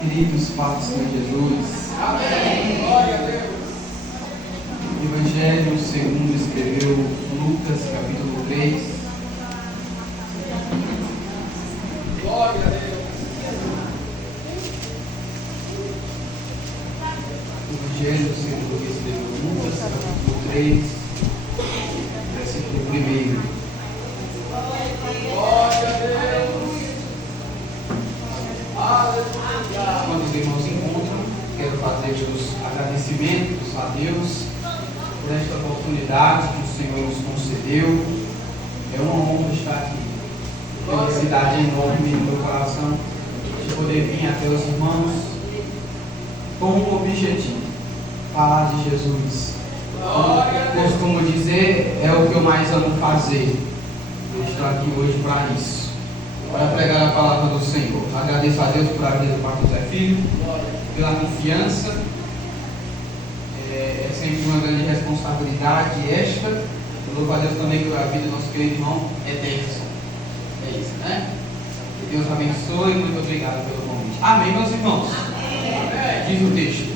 Queridos, paz com Jesus. Amém. Glória a Deus. O Evangelho segundo escreveu Lucas, capítulo 3. Glória a Deus. O Evangelho segundo escreveu Lucas, capítulo 3, versículo 1. Glória a Deus. Aleluia. Quando os irmãos se encontram, quero fazer os agradecimentos a Deus por esta oportunidade que o Senhor nos concedeu. É uma honra estar aqui. Felicidade enorme no meu coração de poder vir até os irmãos com um objetivo: falar de Jesus. Como costumo dizer, é o que eu mais amo fazer. Eu estou aqui hoje para isso, para pregar a palavra do Senhor. Agradeço a Deus por a vida do pastor Zé Filho, pela confiança. É sempre uma grande responsabilidade esta. Eu louvo a Deus também pela vida do nosso querido irmão Ederson. É isso, né? Que Deus abençoe e muito obrigado pelo convite. Amém, meus irmãos? Amém. Diz o texto.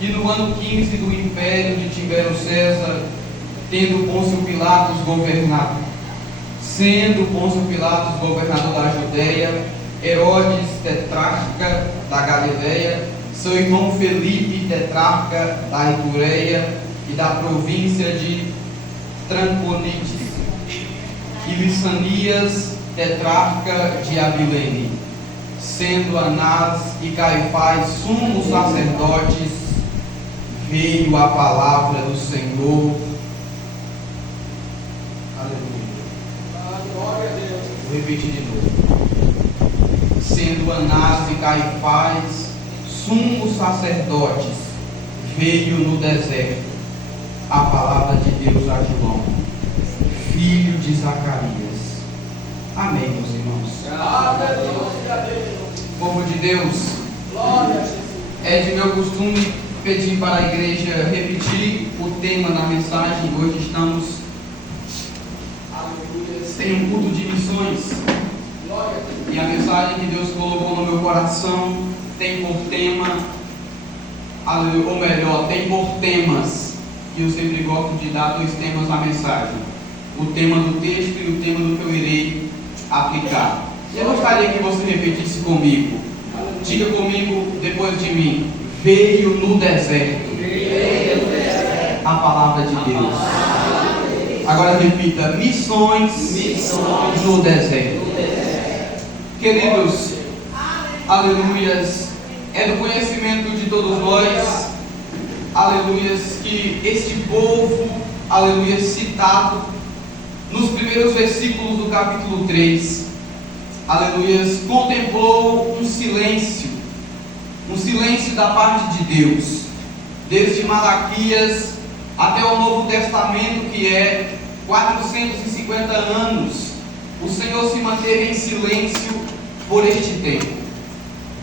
E no ano 15 do império de Tibério César, tendo Pôncio Pilatos governado, sendo Pôncio Pilatos governador da Judéia, Herodes tetrarca da Galileia, seu irmão Felipe tetrarca da Itureia e da província de Tranconites, e Lissanias tetrarca de Abilene, sendo Anás e Caifás sumos sacerdotes, veio a palavra do Senhor. Aleluia. Glória a Deus. Vou repetir de novo. Sendo Anás e Caifás sumos sacerdotes, veio no deserto a palavra de Deus a João, filho de Zacarias. Amém, meus irmãos. Aleluia. Povo de Deus, Glória a Jesus. é de meu costume pedir para a igreja repetir o tema da mensagem. Hoje estamos, aleluia, em um culto de missões. Glória a Deus. E a mensagem que Deus colocou no meu coração tem por tema, ou melhor, tem por temas. E eu sempre gosto de dar 2 temas à mensagem: o tema do texto e o tema do que eu irei aplicar. Eu gostaria que você repetisse comigo. Diga comigo depois de mim: veio no deserto a palavra de Deus. Agora repita: missões no deserto. Queridos, aleluias, é do conhecimento de todos nós, aleluias, que este povo, aleluias, citado nos primeiros versículos do capítulo 3, aleluias, contemplou um silêncio da parte de Deus, desde Malaquias até o Novo Testamento, que é 450 anos, o Senhor se manteve em silêncio por este tempo.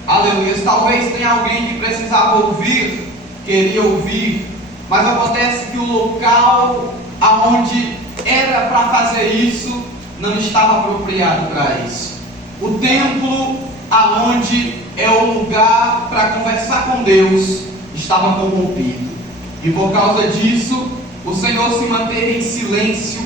Aleluia. Talvez tenha alguém que precisava ouvir, queria ouvir, mas acontece que o local aonde era para fazer isso não estava apropriado para isso. O templo, aonde é o lugar para conversar com Deus, estava corrompido. E por causa disso, o Senhor se manteve em silêncio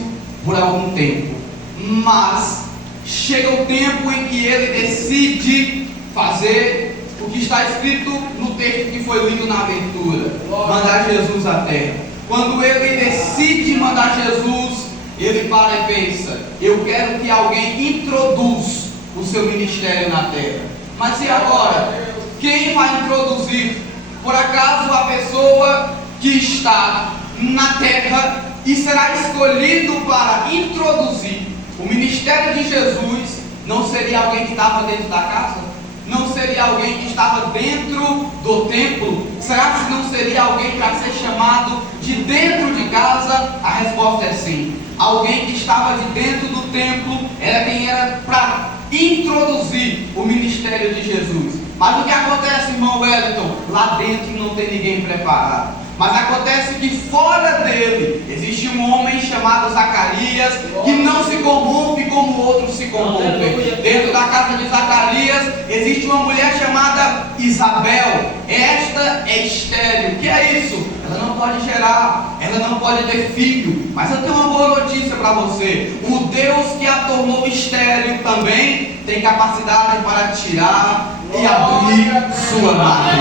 por algum tempo. Mas chega o tempo em que ele decide fazer o que está escrito no texto que foi lido na abertura: mandar Jesus à terra. Quando ele decide mandar Jesus, ele para e pensa: eu quero que alguém introduza o seu ministério na terra. Mas e agora? Quem vai introduzir? Por acaso a pessoa que está na terra e será escolhido para introduzir o ministério de Jesus não seria alguém que estava dentro da casa? Não seria alguém que estava dentro do templo? Será que não seria alguém para ser chamado de dentro de casa? A resposta é sim. Alguém que estava de dentro do templo era quem era para introduzir o ministério de Jesus. Mas o que acontece, irmão Wellington? Lá dentro não tem ninguém preparado. Mas acontece que fora dele existe um homem chamado Zacarias que não se corrompe como outros se corrompem. Dentro da casa de Zacarias existe uma mulher chamada Isabel. Esta é estéril. O que é isso? Ela não pode gerar, ela não pode ter filho. Mas eu tenho uma boa notícia para você: o Deus que a tornou estéril também tem capacidade para tirar e abrir sua madre.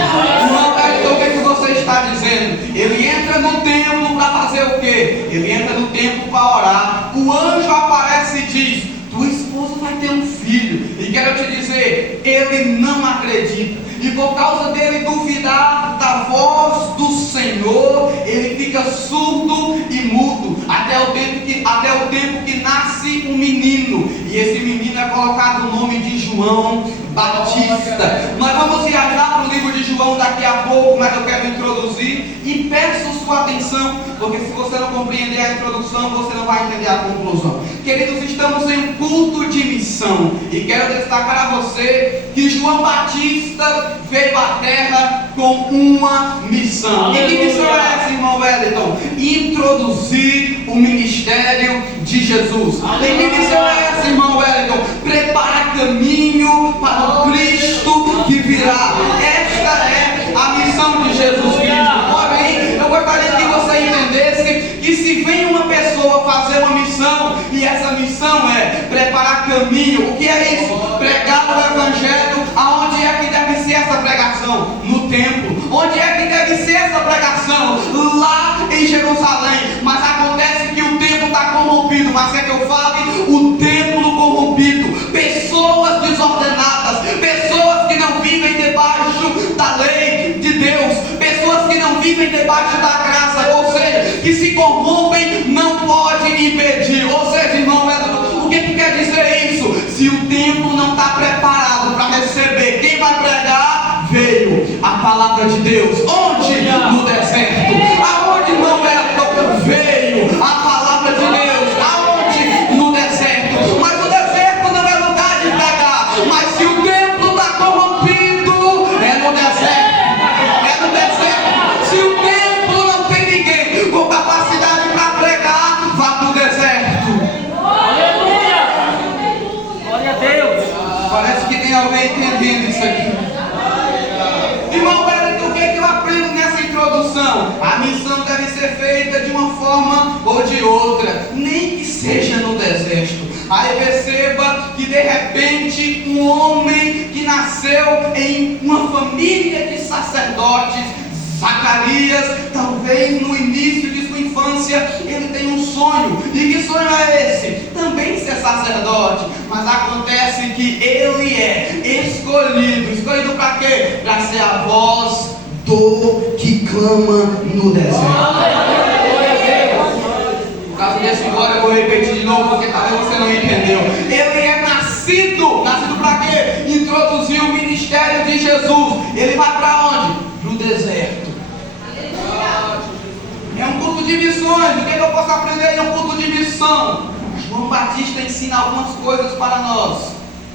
Então o que você está dizendo? Ele entra no templo para fazer o quê? Ele entra no templo para orar. O anjo aparece e diz: tua esposa vai ter um filho. E quero te dizer, ele não acredita. E por causa dele duvidar da voz do Senhor, ele fica surdo e mudo até o tempo que nasce um menino. E esse menino é colocado o nome de João Batista. Nós vamos viajar para o livro de João daqui a pouco, mas eu quero introduzir e peço sua atenção, porque se você não compreender a introdução, você não vai entender a conclusão. Queridos, estamos em um culto de missão e quero destacar a você que João Batista veio à terra com uma missão. Aleluia. E que missão é essa, irmão Wellington? Introduzir o ministério de Jesus. Aleluia. E que missão é essa, irmão Wellington? Preparar caminho para o Cristo que virá. Esta é a missão de Jesus Cristo. Porém, eu gostaria que você entendesse que se vem uma pessoa fazer uma missão, e essa missão é preparar caminho, o que é isso? Pregar o Evangelho. Aonde é que deve ser essa pregação? No templo. Onde é que deve ser essa pregação? Lá em Jerusalém. Mas acontece que o templo está corrompido. Mas quer que eu fale? O templo corrompido. Pessoas desordenadas. Pessoas que não vivem debaixo da lei de Deus. Pessoas que não vivem debaixo da graça. Ou seja, que se corrompem, não pode impedir. Ou seja, irmão, o que quer dizer isso? Se o templo não está preparado para receber quem vai pregar, veio a palavra de Deus. Onde? No deserto. Aonde, irmão Wellington? Veio a palavra de Deus. Aonde? No deserto. Mas o deserto não é lugar de pregar. Mas se o templo está corrompido, é no deserto. É no deserto. Se o templo não tem ninguém com capacidade para pregar, vá para o deserto. Aleluia! Glória a Deus! Parece que tem alguém entendendo isso aqui. Irmão Wellington, o que eu aprendo nessa introdução? A missão deve ser feita de uma forma ou de outra, nem que seja no deserto. Aí perceba que de repente um homem que nasceu em uma família de sacerdotes, Zacarias, talvez no início de sua infância, ele tem um sonho. E que sonho é esse? Também ser sacerdote. Mas acontece que ele é escolhido. Escolhido para quê? Para ser a voz do que clama no deserto. Por causa desse glória eu vou repetir de novo, porque talvez você não entendeu. Ele é nascido para quê? Introduzir o ministério de Jesus. Ele vai para onde? Para o deserto. É um culto de missões. O que eu posso aprender em um culto de missão? João Batista ensina algumas coisas para nós.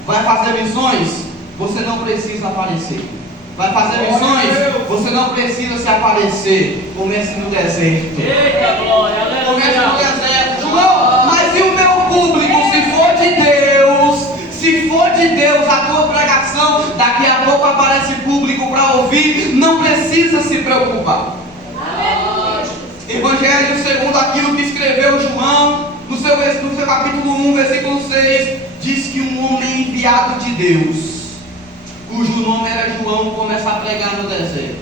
Vai fazer missões? Você não precisa aparecer. Vai fazer missões? Você não precisa se aparecer. Comece no deserto. Eita glória! Comece no Aleluia! deserto. João, mas e o meu público? Se for de Deus a tua pregação, daqui a pouco aparece público para ouvir. Não precisa se preocupar. Evangelho segundo aquilo que escreveu João, no seu capítulo 1, versículo 6, diz que um homem enviado de Deus, cujo nome era João, começa a pregar no deserto.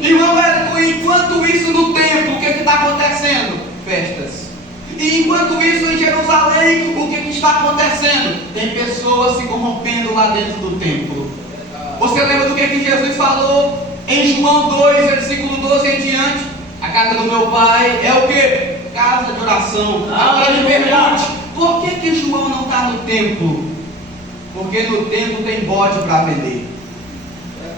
Irmão, enquanto isso no templo, o que está acontecendo? Festas. E enquanto isso em Jerusalém, o que está acontecendo? Tem pessoas se corrompendo lá dentro do templo. Você lembra do que Jesus falou em João 2, versículo 12 em diante? A casa do meu pai é o que? Casa de oração. Agora me pergunte, por que João não está no templo? Porque no templo tem bode para vender.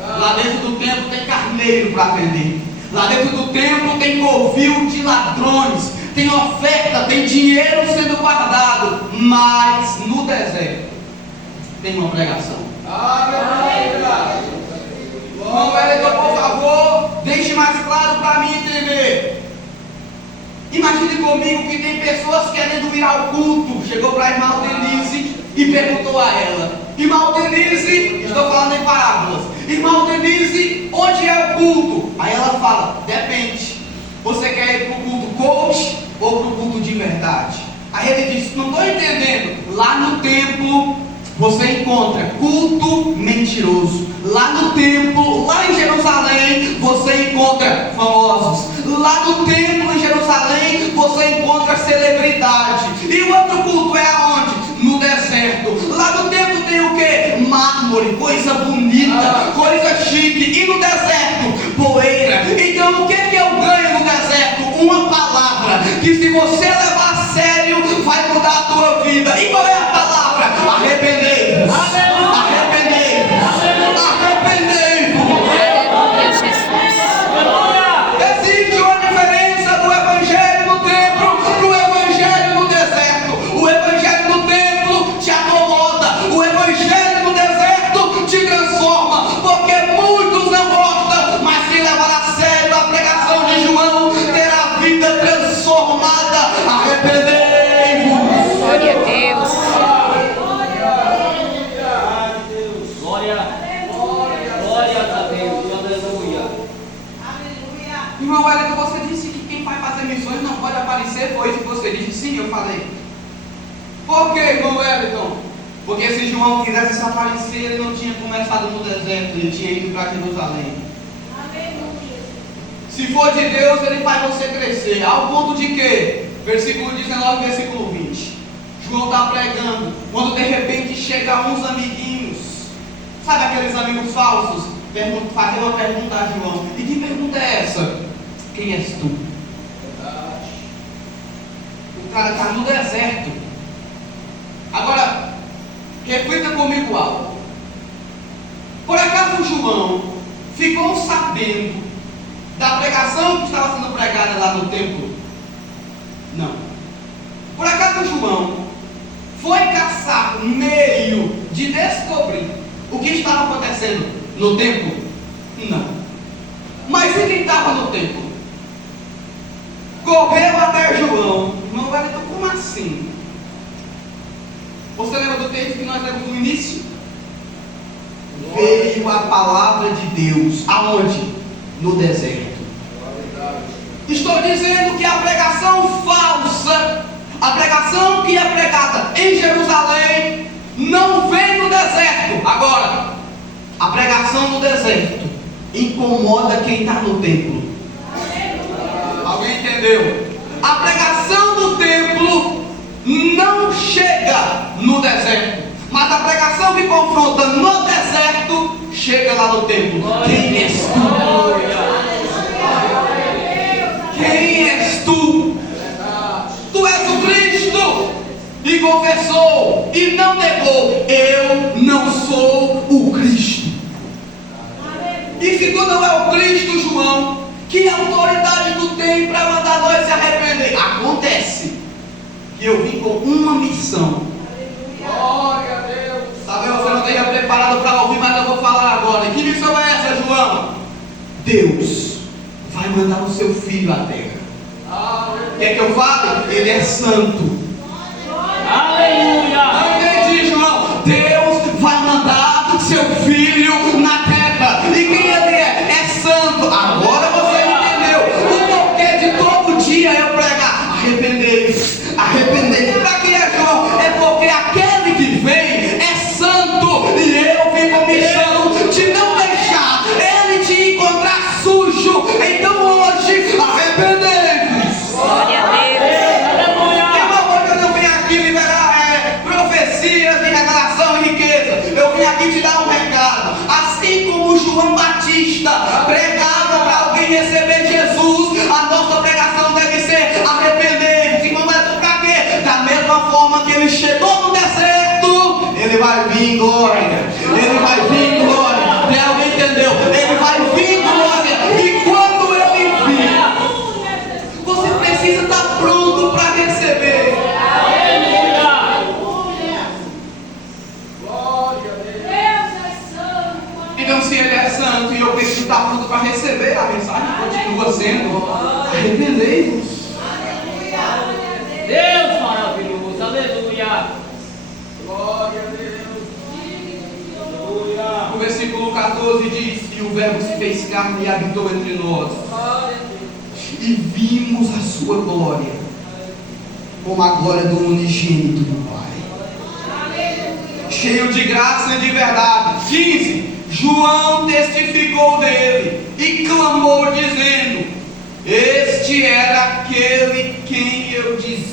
Lá dentro do templo tem carneiro para vender. Lá dentro do templo tem covil de ladrões. Tem oferta, tem dinheiro sendo guardado. Mas no deserto tem uma pregação. Irmão Wellington, por favor, deixe mais claro para Imagine comigo que tem pessoas querendo vir ao culto. Chegou para a irmã Denise e perguntou a ela: irmã Denise, estou falando em parábolas, irmã Denise, onde é o culto? Aí ela fala: depende, você quer ir para o culto coach ou para o culto de verdade? Aí ele diz: não estou entendendo. Lá no templo você encontra culto mentiroso. Lá no templo, lá em Jerusalém, você encontra famosos. Lá no templo em Jerusalém, você encontra celebridade. E o outro culto é aonde? No deserto. Lá no templo tem o que? Mármore, coisa bonita, coisa chique. E no deserto, poeira. Então o que eu ganho no deserto? Uma palavra que, se você levar a sério, vai mudar a tua vida. E qual é a palavra? Arrependei-vos. Arrependei-vos. Arrependei-vos. Aleluia, Jesus. Existe uma diferença do evangelho no templo para o evangelho no deserto. O evangelho no templo te acomoda, o evangelho no deserto te transforma, porque muitos não gostam, mas se levar a sério a pregação de João, terá a vida transformada. Arrependei-vos. Glória a Deus. Glória a Deus. Aleluia. Irmão Wellington, você disse que quem vai fazer missões não pode aparecer, foi isso que você disse? Sim, eu falei. Por que, irmão Wellington? Porque se João quisesse se aparecer, ele não tinha começado no deserto, ele tinha ido para Jerusalém. Se for de Deus, ele faz você crescer. Ao ponto de que? Versículo 19, versículo 20. João está pregando, quando de repente chega uns amiguinhos. Sabe aqueles amigos falsos? Fazer uma pergunta a João. E que pergunta é essa? Quem és tu? O cara está no deserto. Agora, reflita comigo algo. Por acaso João ficou sabendo da pregação que estava sendo pregada lá no templo? Não. Por acaso João foi caçar meio de descobrir o que estava acontecendo no templo? Não. Mas e quem estava no templo? Correu até João. Irmão Wellington, como assim? Você lembra do texto que nós lemos no início? Veio a palavra de Deus. Aonde? No deserto. Estou dizendo que a pregação falsa, a pregação que é pregada em Jerusalém, não vem no deserto. Agora, a pregação no deserto incomoda quem está no templo. Alguém entendeu? A pregação do templo não chega no deserto, mas a pregação que confronta no deserto chega lá no templo. Quem és tu? Quem és tu? Tu és o Cristo. E confessou e não negou: eu não sou o Cristo. E se tu não é o Cristo, João, que autoridade tu tem para mandar nós se arrepender? Acontece que eu vim com uma missão. Glória a Deus. Talvez você não esteja preparado para ouvir, mas eu vou falar agora. E que missão é essa, João? Deus vai mandar o seu filho à terra. Quer que eu fale? Ele é santo. Aleluia. Não entendi, João. Deus vai mandar seu filho na terra. E quem ele é? É santo. Agora você entendeu o porquê de todo dia eu pregar: arrependei-vos, arrependei-vos. Para quem é, João? É porque aquele que vem é santo. E eu vim com missão de não deixar ele te encontrar sujo. Então hoje, arrependei-vos. Glória a Deus. Profecias de revelação e riqueza. Eu vim aqui te dar um recado. Assim como João Batista pregava para alguém receber Jesus, a nossa pregação deve ser: arrepender-se. Para quê? Da mesma forma que ele chegou no deserto, ele vai vir, glória. Ele vai vir, glória. Alguém entendeu? Ele vai vir, glória. E quando ele vir, você precisa estar pronto para receber. Então, se ele é santo e eu preciso estar pronto para receber, a mensagem continua sendo: arrependei-vos. versículo 14 diz: e o Verbo se fez carne e habitou entre nós, e vimos a sua glória, como a glória do unigênito do Pai, cheio de graça e de verdade. 15. João testificou dele e clamou dizendo: este era aquele quem eu dizia.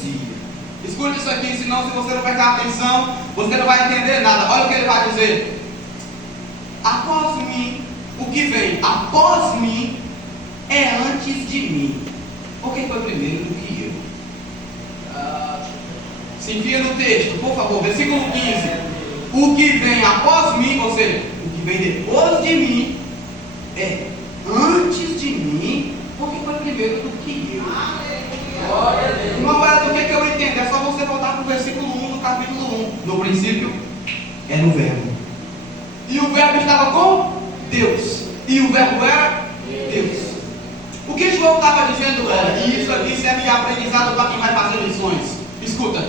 Escute isso aqui, senão se você não prestar atenção, você não vai entender nada. Olha o que ele vai dizer: após mim, o que vem após mim é antes de mim, porque foi primeiro do que eu. Se enfia no texto, por favor, versículo 15. O que vem após mim, ou seja, o que vem depois de mim é antes de mim, porque foi primeiro do que eu. Não é do que eu entendo, é só você voltar para o versículo 1 do capítulo 1. No princípio era o Verbo, e o Verbo estava com Deus, e o Verbo era Deus. O que João estava dizendo era, e isso aqui serve de aprendizado para quem vai fazer lições. Escuta,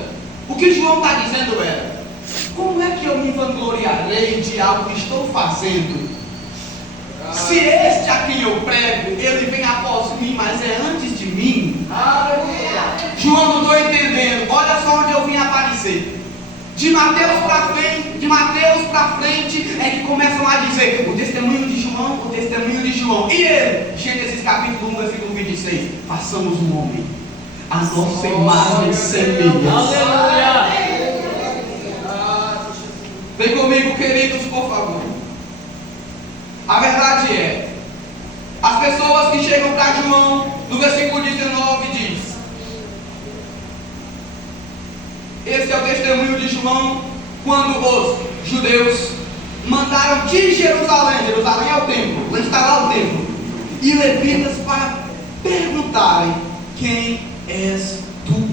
o que João está dizendo era: como é que eu me vangloriarei de algo que estou fazendo, se este a quem eu prego, ele vem após mim, mas é antes de mim? João, não estou entendendo. Olha só onde eu vim aparecer. De Mateus para frente é que começam a dizer o testemunho de João, o testemunho de João. E ele, Gênesis capítulo 1, versículo 26, façamos um homem a nossa imagem e semelhança. Aleluia. Vem comigo, queridos, por favor. A verdade é, as pessoas que chegam para João, no versículo 19 diz: esse é o testemunho de João, quando os judeus mandaram de Jerusalém é o templo, onde está lá o templo, e levitas para perguntarem: quem és tu?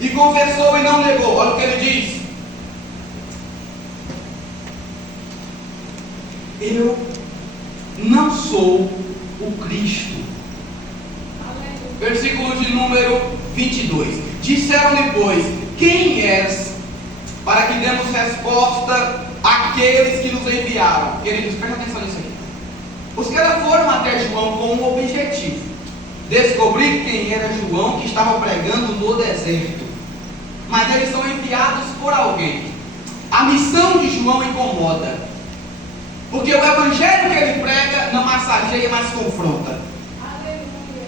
E confessou e não negou. Olha o que ele diz: eu não sou o Cristo. Versículo de número 22. Disseram-lhe, pois, quem és, para que demos resposta àqueles que nos enviaram. Queridos, presta atenção nisso aqui. Os caras foram até João com um objetivo: descobrir quem era João que estava pregando no deserto. Mas eles são enviados por alguém. A missão de João incomoda, porque o evangelho que ele prega não massageia, mas confronta.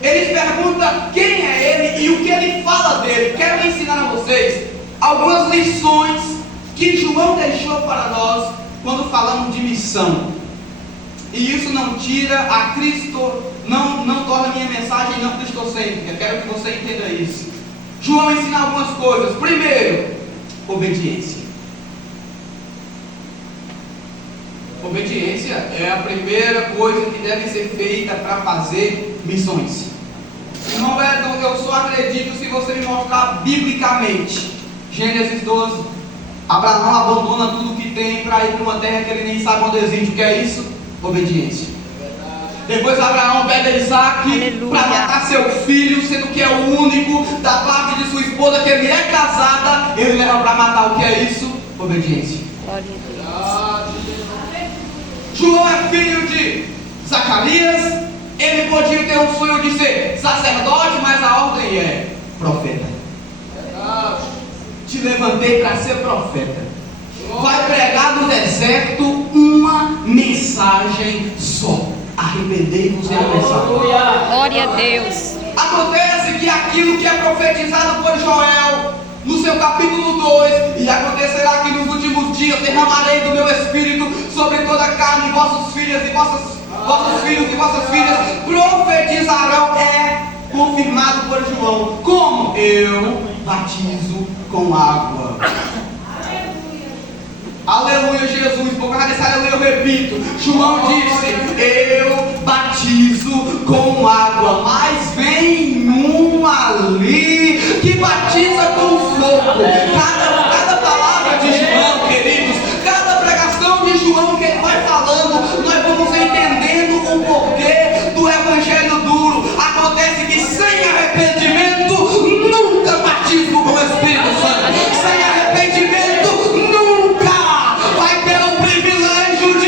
Eles perguntam quem é ele e o que ele fala dele. Quero ensinar a vocês algumas lições que João deixou para nós quando falamos de missão. E isso não tira a Cristo, não torna a minha mensagem não cristocêntrica. Quero que você entenda isso. João ensina algumas coisas. Primeiro, obediência. Obediência é a primeira coisa que deve ser feita para fazer missões. Não é, eu só acredito se você me mostrar biblicamente. Gênesis 12, Abraão abandona tudo que tem para ir para uma terra que ele nem sabe onde existe. O que é isso? Obediência. Depois Abraão pega Isaac para matar seu filho, sendo que é o único da parte de sua esposa que ele é casada. Ele leva para matar. O que é isso? Obediência. Glória a Deus. João é filho de Zacarias. Ele podia ter um sonho de ser sacerdote, mas a ordem é profeta. Te levantei para ser profeta. Vai pregar no deserto uma mensagem só: arrependei-vos e a mensagem. Glória a Deus. Acontece que aquilo que é profetizado por Joel no seu capítulo 2: e acontecerá que nos últimos dias derramarei do meu espírito sobre toda a carne, vossos filhos e vossas filhas profetizarão, é confirmado por João. Como? Eu batizo com água. Aleluia, Jesus. Por causa desse aleluia eu repito. João disse: eu batizo com água, mas vem um ali que batiza com fogo. Cada palavra de João, queridos, cada pregação de João que ele vai falando, nós vamos entendendo o porquê do evangelho duro. Acontece que sem arrependimento nunca batismo com o Espírito Santo. Sem arrependimento nunca vai ter o privilégio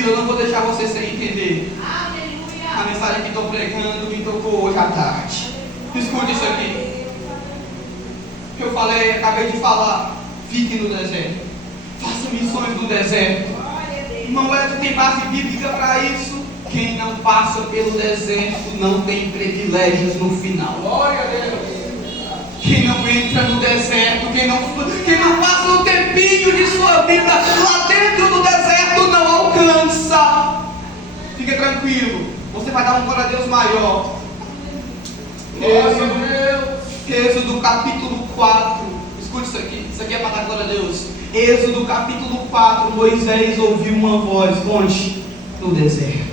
tranquilo, eu não vou deixar você sem entender. A mensagem que estou pregando me tocou hoje à tarde. Escute isso aqui. Eu falei, acabei de falar. Fique no deserto. Faça missões no deserto. Irmão Beto, tem base bíblica para isso. Quem não passa pelo deserto não tem privilégios no final. Glória a Deus. Quem não entra no deserto, quem não passa um tempinho de sua vida lá dentro do deserto não alcança. Fica tranquilo, você vai dar um glória a Deus maior. Êxodo capítulo 4. Escute isso aqui é para dar glória a Deus. Êxodo capítulo 4, Moisés ouviu uma voz, onde? No deserto.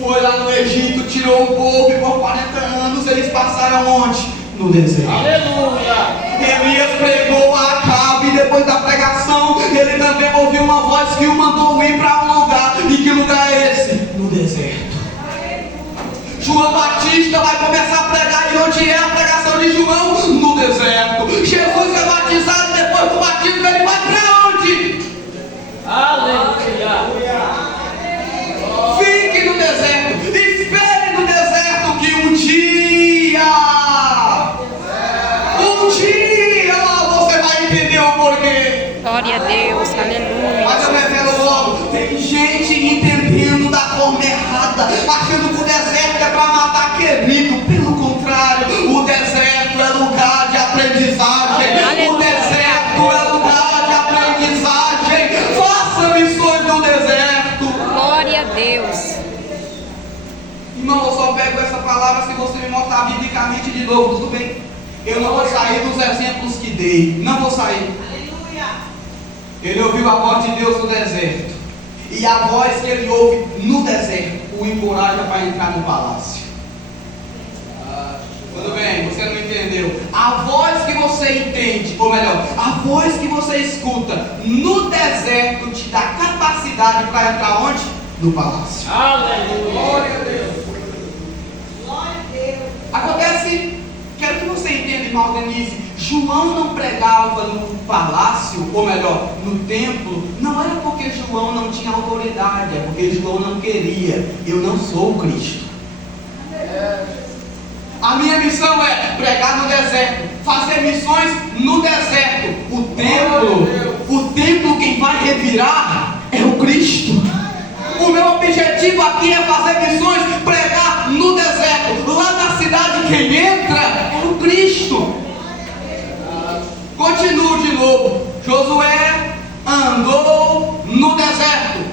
Foi lá no Egito, tirou o povo e por 40 anos eles passaram onde? No deserto. Aleluia. Elias pregou a Acabe e depois da pregação ele também ouviu uma voz que o mandou ir para um lugar. E que lugar é esse? No deserto. João Batista vai começar a pregar, e onde é a pregação de João? No deserto. Jesus é batizado, depois do batismo ele vai para onde? Aleluia. Fique no deserto, espere no deserto que um dia você vai entender o porquê. Glória a Deus, Mas aleluia. eu revelo logo, tem gente entendendo da forma errada, achando que o deserto é para matar querido. Pelo contrário, o deserto é lugar de aprendizagem. Aleluia. O deserto é lugar de aprendizagem. Faça missões no deserto. Glória a Deus. Irmão, eu só pego essa palavra se você me mostrar biblicamente de novo, tudo bem? Eu não vou sair dos exemplos que dei, não vou sair. Ele ouviu a voz de Deus no deserto, e a voz que ele ouve no deserto o encoraja para entrar no palácio. Tudo bem, você não entendeu. A voz que você entende, ou melhor, a voz que você escuta no deserto te dá capacidade para entrar onde? No palácio. Aleluia. Glória a Deus. Acontece, quero que você entenda, irmão Denise, João não pregava no palácio, ou melhor, no templo, não era porque João não tinha autoridade, é porque João não queria. Eu não sou o Cristo. A minha missão é pregar no deserto, fazer missões no deserto. O templo quem vai revirar é o Cristo. O meu objetivo aqui é fazer missões, pregar no deserto. Lá na cidade quem entra é o Cristo. Continuo de novo. Josué andou no deserto.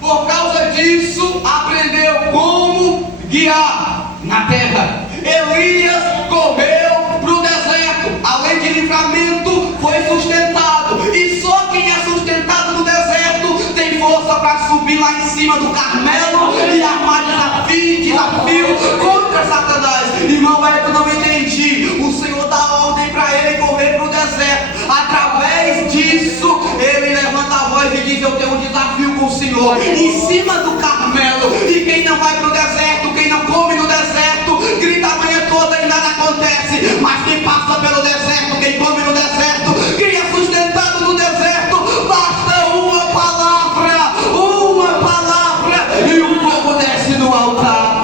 Por causa disso, aprendeu como guiar na terra. Elias correu para o deserto. Além de livramento, foi sustentado. E só quem é sustentado no deserto tem força para subir lá em cima do Carmelo e armar desafio contra Satanás. Irmão, eu não entendi. O Senhor dá ordem para ele correr para o deserto. Através disso, ele levanta a voz e diz: eu tenho um desafio com o Senhor em cima do Carmelo. E quem não vai para o deserto, quem não come no deserto, grita a manhã toda e nada acontece. Mas quem passa pelo deserto, quem come no deserto, quem é sustentado no deserto, basta uma palavra e o fogo desce no altar.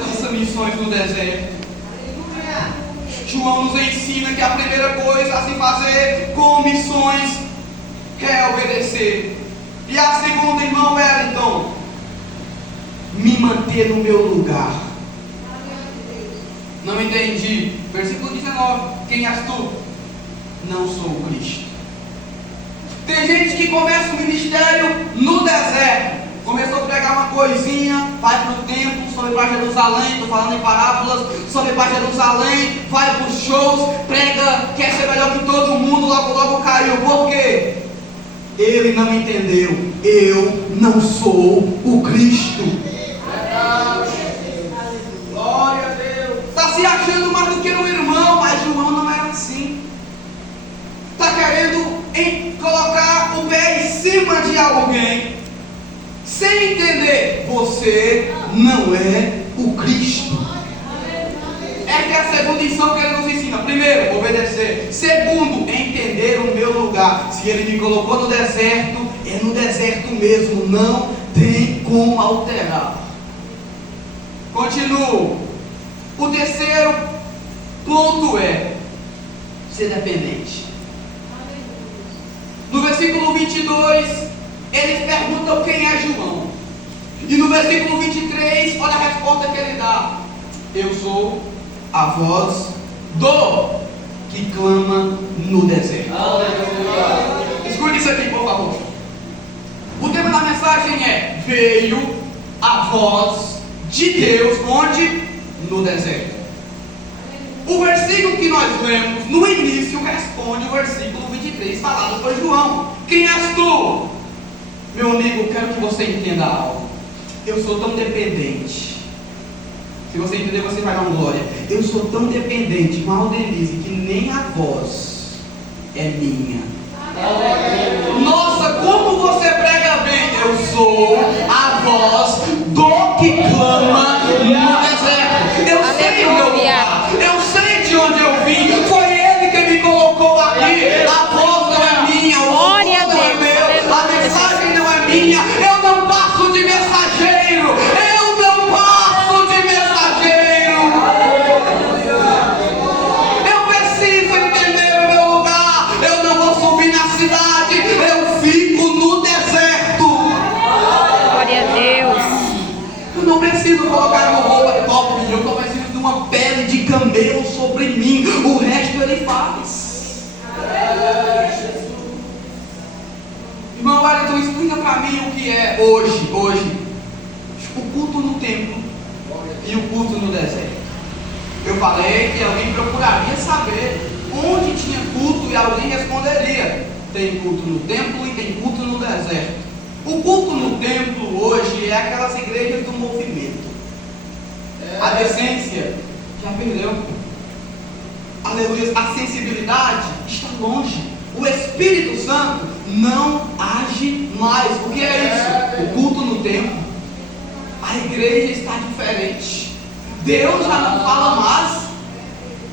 Faça missões no deserto. João nos ensina que a primeira coisa a se fazer com missões é obedecer. E a segunda, irmão Wellington, me manter no meu lugar. Não entendi. Versículo 19. Quem és tu? Não sou o Cristo. Tem gente que começa o ministério no deserto. Começou a pregar uma coisinha, vai para o templo, sobe para Jerusalém, estou falando em parábolas, sobe para Jerusalém, vai para os shows, prega, quer ser melhor que todo mundo, logo caiu. Por quê? Ele não entendeu. Eu não sou o Cristo. Glória a Deus. Está se achando mais do que um irmão, mas João não era assim. Está querendo colocar o pé em cima de alguém, sem entender, você não é o Cristo. É que a segunda lição que ele nos ensina? Primeiro, obedecer. Segundo, entender o meu lugar. Se ele me colocou no deserto, é no deserto mesmo, não tem como alterar. Continuo. O terceiro ponto é ser dependente. No versículo 22, eles perguntam quem é João. E no versículo 23, olha a resposta que ele dá: eu sou a voz do que clama no deserto. Escute isso aqui, por favor. O tema da mensagem é: veio a voz de Deus onde? No deserto. O versículo que nós lemos no início responde o versículo 23 falado por João. Quem és tu? Meu amigo, eu quero que você entenda algo. Eu sou tão dependente. Se você entender, você vai dar uma glória. Eu sou tão dependente, igual Denise, que nem a voz é minha. Nossa, como você prega bem. Eu sou a voz do que clama no deserto. Eu sei o meu lugar. Eu sei de onde eu vim. Foi ele que me colocou aqui. A voz não é minha. O louvor não é meu. A mensagem não é minha. Eu não passo de mensageiro. Eu não passo de mensageiro. Eu preciso entender o meu lugar. Eu não vou subir na cidade. Eu fico no deserto. Glória a Deus. Eu não preciso colocar uma roupa de pobre. Eu preciso de uma pele de camelo sobre mim. O resto ele faz. Irmão Wellington, explica para mim o que é hoje o culto no templo e o culto no deserto. Eu falei que alguém procuraria saber onde tinha culto e alguém responderia: tem culto no templo e tem culto no deserto. O culto no templo hoje é aquelas igrejas do movimento. A decência já perdeu. Aleluia. A sensibilidade está longe. O Espírito Santo não age mais. O que é isso? O culto no templo. A igreja está diferente. Deus já não fala mais.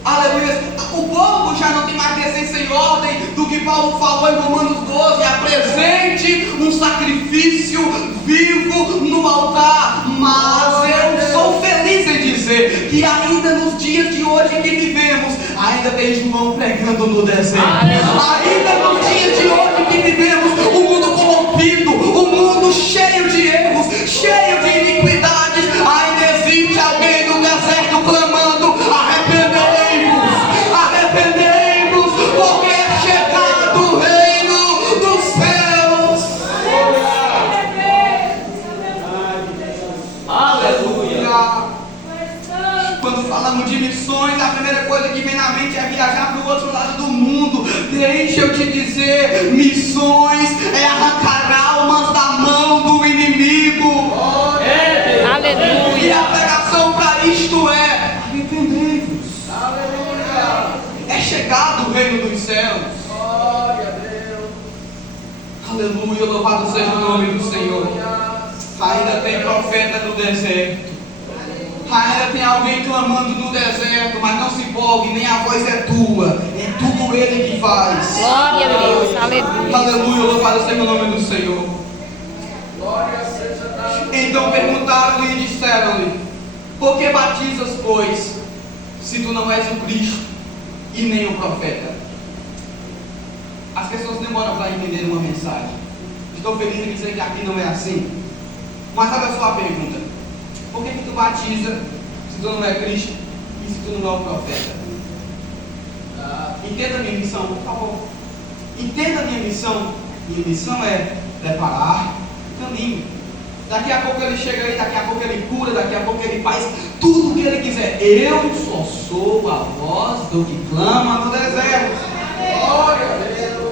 Aleluia. O povo já não tem mais decência em ordem do que Paulo falou em Romanos 12. Apresente um sacrifício vivo no altar. Mas eu sou feliz em dizer que ainda nos dias de hoje que vivemos, ainda tem João pregando no deserto. Ainda nos dias de hoje que vivemos, o mundo corrompido, o mundo cheio de erros, cheio de iniquidades, ainda existe alguém no deserto clamando: arrependei-vos, arrependei-vos, porque é chegado o reino dos céus. Aleluia. Quando falamos de missões, a primeira coisa que vem na mente é viajar para o outro lado do mundo. Deixa eu te dizer, missões é arrancar almas da mão do inimigo. E Aleluia. a pregação para isto é: arrependei-vos. É chegado o reino dos céus. Aleluia, louvado seja o nome do Senhor. Ainda tem profeta no deserto. Ainda tem alguém clamando no deserto, mas não se empolgue, nem a voz é tua, é tudo ele que faz. Glória a Deus. Aleluia. Aleluia, louvado seja o nome do Senhor. Então perguntaram-lhe e disseram-lhe: por que batizas, pois, se tu não és o Cristo e nem o profeta? As pessoas demoram para entender uma mensagem. Estou feliz em dizer que aqui não é assim. Mas olha só a pergunta: por que tu batiza se tu não é Cristo e se tu não é o profeta? Entenda a minha missão, por favor. Entenda a minha missão. Minha missão é preparar o caminho. Daqui a pouco ele chega aí, daqui a pouco ele cura, daqui a pouco ele faz tudo o que ele quiser. Eu só sou a voz do que clama no deserto.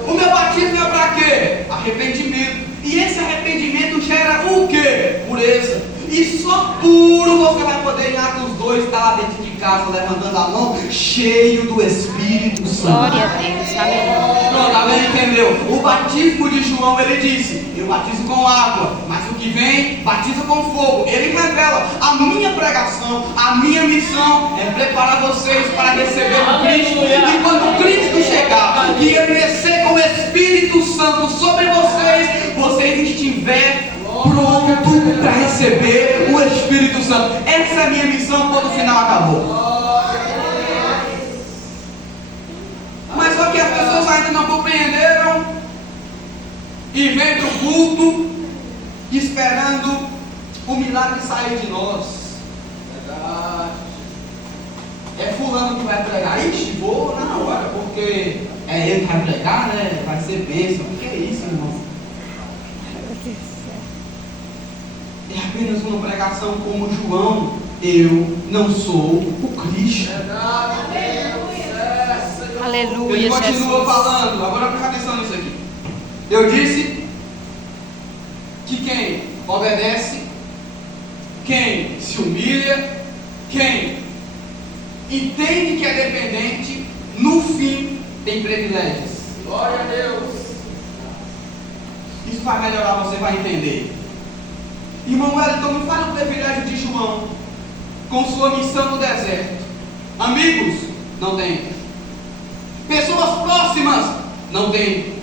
O meu batismo é para quê? Arrependimento. E esse arrependimento gera o quê? Pureza. E só puro você vai poder ir lá com os dois, estar lá dentro de casa, levantando a mão, cheio do Espírito Santo. Glória a Deus. Aleluia. Pronto, alguém entendeu? O batismo de João, ele disse: eu batizo com água, mas o que que vem, batiza com fogo. Ele revela a minha pregação, a minha missão é preparar vocês para receber o Cristo. E quando o Cristo chegar e ele descer com o Espírito Santo sobre vocês, vocês estiverem pronto para receber o Espírito Santo. Essa é a minha missão quando o final acabou. Mas só que as pessoas ainda não compreenderam e vêm para o culto esperando o milagre sair de nós. Verdade. É fulano que vai pregar. Ixi, vou na hora, porque é ele que vai pregar, né? Vai ser bênção. O que é isso, irmão? É apenas uma pregação como João. Eu não sou o Cristo. Verdade, Deus. Aleluia, Ele continua Jesus. falando. Agora presta atenção nisso aqui. Eu disse que quem obedece, quem se humilha, quem entende que é dependente, no fim tem privilégios. Glória a Deus. Isso vai melhorar, você vai entender. Irmão Wellington, me fala o privilégio de João com sua missão no deserto. Amigos? Não tem. Pessoas próximas? Não tem.